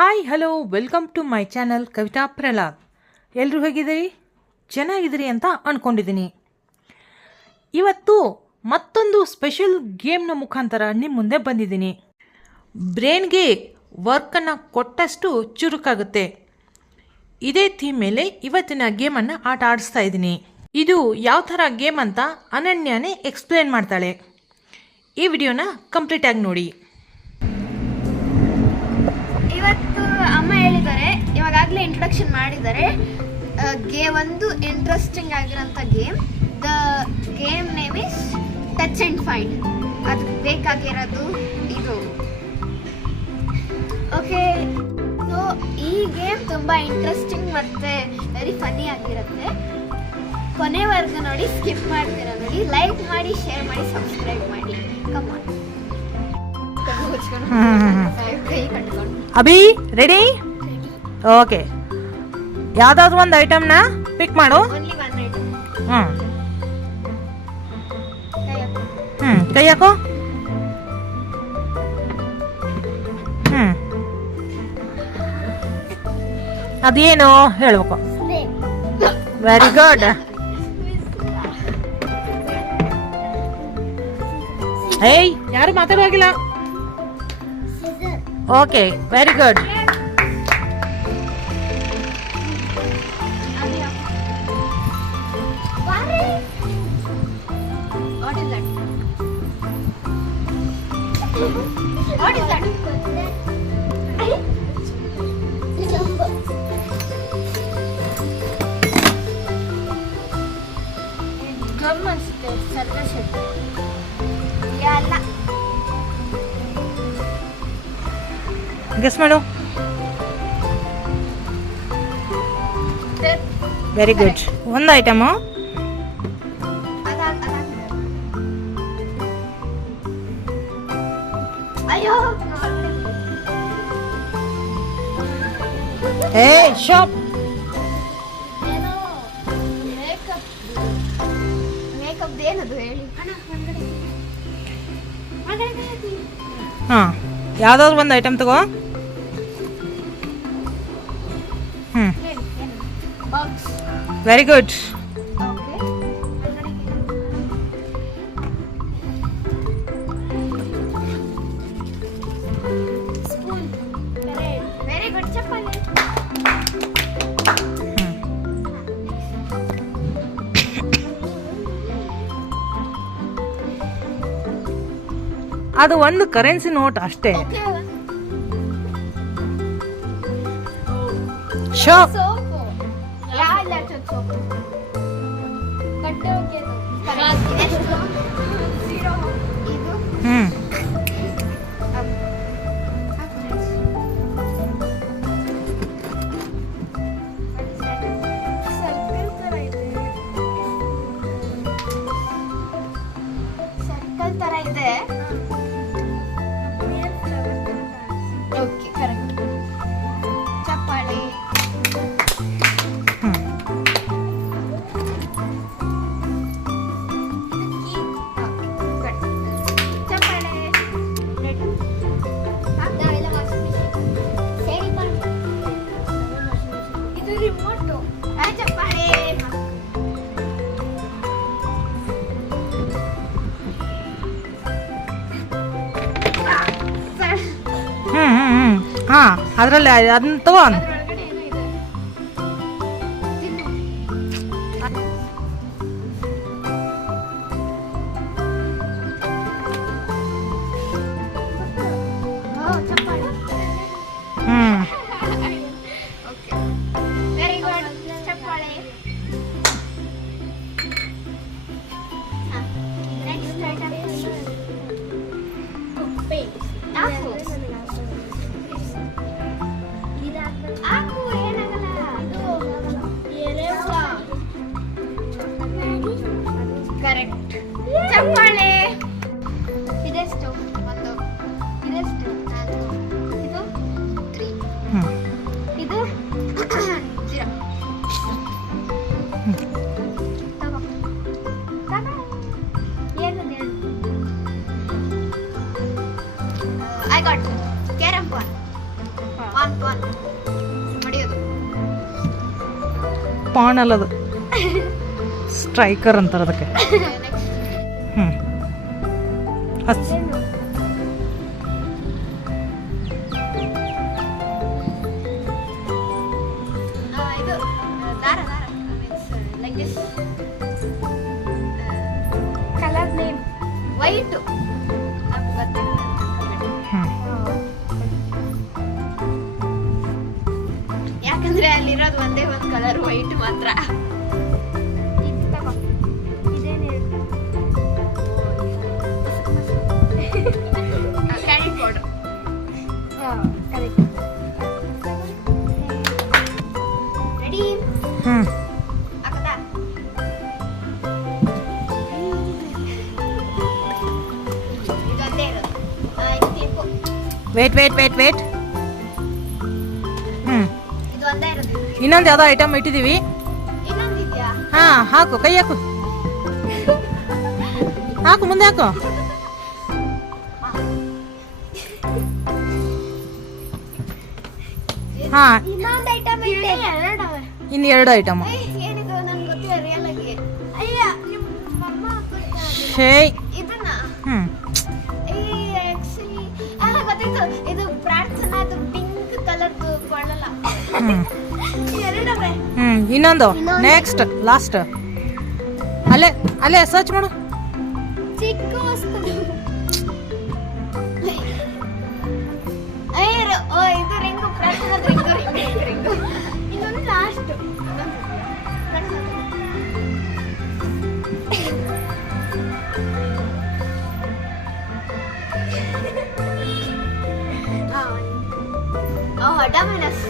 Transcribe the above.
Hi hello welcome to my channel Kavita Prahlad. ಎಲ್ಲರೂ ಹೇಗಿದ್ದೀರಿ? ಚೆನ್ನಾಗಿದ್ದೀರಿ ಅಂತ ಅಂದ್ಕೊಂಡಿದ್ದೀನಿ. ಇವತ್ತು ಮತ್ತೊಂದು ಸ್ಪೆಷಲ್ ಗೇಮ್ನ ಮುಖಾಂತರ ನಿಮ್ಮ ಮುಂದೆ ಬಂದಿದ್ದೀನಿ. ಬ್ರೈನ್ಗೆ ವರ್ಕನ್ನು ಕೊಟ್ಟಷ್ಟು ಚುರುಕಾಗುತ್ತೆ. ಇದೇ ಥೀಮ್ ಮೇಲೆ ಇವತ್ತಿನ ಗೇಮನ್ನು ಆಟ ಆಡಿಸ್ತಾ ಇದ್ದೀನಿ. ಇದು ಯಾವ ಥರ ಗೇಮ್ ಅಂತ ಅನನ್ಯನೇ ಎಕ್ಸ್ಪ್ಲೇನ್ ಮಾಡ್ತಾಳೆ. ಈ ವಿಡಿಯೋನ ಕಂಪ್ಲೀಟಾಗಿ ನೋಡಿ. ಇವತ್ತು ಅಮ್ಮ ಹೇಳಿದ್ದಾರೆ, ಇವಾಗಲೇ ಇಂಟ್ರೊಡಕ್ಷನ್ ಮಾಡಿದ್ದಾರೆ. ಒಂದು ಇಂಟ್ರೆಸ್ಟಿಂಗ್ ಆಗಿರೋಂಥ game. The game name is touch and find. ಅದಕ್ಕೆ ಬೇಕಾಗಿರೋದು ಇದು. ಓಕೆ, ಸೊ ಈ ಗೇಮ್ ತುಂಬ ಇಂಟ್ರೆಸ್ಟಿಂಗ್ ಮತ್ತು ವೆರಿ ಫನ್ನಿ ಆಗಿರುತ್ತೆ. ಕೊನೆವರೆಗೂ ನೋಡಿ, ಸ್ಕಿಪ್ ಮಾಡ್ತೀರಾ ನೋಡಿ. ಲೈಕ್ ಮಾಡಿ, ಶೇರ್ ಮಾಡಿ, ಸಬ್ಸ್ಕ್ರೈಬ್ ಮಾಡಿ. ಕಮಾನ್. ಅಭಿ ರೆಡಿ? ಓಕೆ, ಯಾವುದಾದ್ರೂ ಒಂದು ಐಟಮ್ನ ಪಿಕ್ ಮಾಡು. ಕೈ ಹಾಕೋ. ಅದೇನು ಹೇಳ್ಬೇಕು. Very good. ಏಯ್, ಯಾರು ಮಾತಾಡುವಾಗಿಲ್ಲ. Okay, very good. ಗೆಸ್ ಮಾಡು. Very good. ಒಂದು ಐಟಮು. A shop. ಮೇಕಪ್ ಏನದು ಹೇಳಿ. ಹಾಂ, ಯಾವುದಾದ್ರು ಒಂದು ಐಟಮ್ ತಗೋ. Very good. Very good. ಚಪ್ಪಾಳೆ. ಅದು ಒಂದು ಕರೆನ್ಸಿ ನೋಟ್ ಅಷ್ಟೇ. ಶಾಪ್. ಸರ್ಕಲ್ ತರ ಇದೆ. Okay, correct. ಚಪ್ಪಾಳೆ. ಇದು ರಿಮೋಟು. ಚಪ್ಪಾಳೆ. ಹಾಂ, ಅದರಲ್ಲಿ ಅದನ್ನ ತಗೋ. ಅದ್ರೊಳಗಡೆ ಏನೋ ಇದೆ. ಚಪ್ಪಾಳೆ. Okay, very good. ಚಪ್ಪಾಳೆ. ನೆಕ್ಸ್ಟ್ ಐಟಮ್ ಪಾನ್ ಹೊಡೆಯೋದು. ಪಾನ್ ಅಲ್ಲದು, ಸ್ಟ್ರೈಕರ್ ಅಂತಾರೆ ಅದಕ್ಕೆ. ಹ್ಞೂ ಇದು ದಾರ like this. Colour name white. ಯಾಕಂದ್ರೆ ಅಲ್ಲಿರೋದು ಒಂದೇ ಒಂದು ಕಲರ್ ವೈಟ್ ಮಾತ್ರ. Carrot powder. ರೆಡಿ? ಹಾಕದಾ? ಇದೊಂದೇ ಇರೋದು. ಇದು ತೀರ್ಪು. ವೇಟ್. ಇದು ಒಂದೇ ಇರೋದು. ಇನ್ನೊಂದು ಯಾವುದೋ ಐಟಮ್ ಇಟ್ಟಿದ್ದೀವಿ. ಇನ್ನೊಂದಿದ್ಯಾ? ಹಾಂ, ಹಾಕು, ಕೈ ಹಾಕು, ಮುಂದೆ ಹಾಕು. ಹಾಂ, ಇನ್ನೊಂದು ಐಟಮ್ ಇದೆ. ಇನ್ನು 2 ಐಟಮ್. ಏನಿದು ನನ್ಗೆ ಗೊತ್ತಿಲ್ಲ ರಿಯಲ್ ಆಗಿ. ಅಯ್ಯ ನಿಮ್ಮ ಅಮ್ಮ ಶೇ ಇದನ್ನ ಹ್ಞೂ ಆಕ್ಚುಲಿ ಗೊತ್ತಿತ್ತು. ಇದು ಪ್ರಾರ್ಥನಾ, ಅದು ಪಿಂಕ್ ಕಲರ್ದು ಕೊಳ್ಳಲ್ಲ. ಎರಡವೇ. ಇನ್ನೊಂದು ನೆಕ್ಸ್ಟ್ ಲಾಸ್ಟ್. ಅಲ್ಲೇ ಸರ್ಚ್ ಮಾಡು. ಚಿಕ್ಕ ವಸ್ತು. ಇದು ರಿಂಗು, ಪ್ರಾರ್ಥನಾದ ರಿಂಗು. ಇನ್ನೊಂದು ಲಾಸ್ಟ್. ಡೊಮಿನಸ್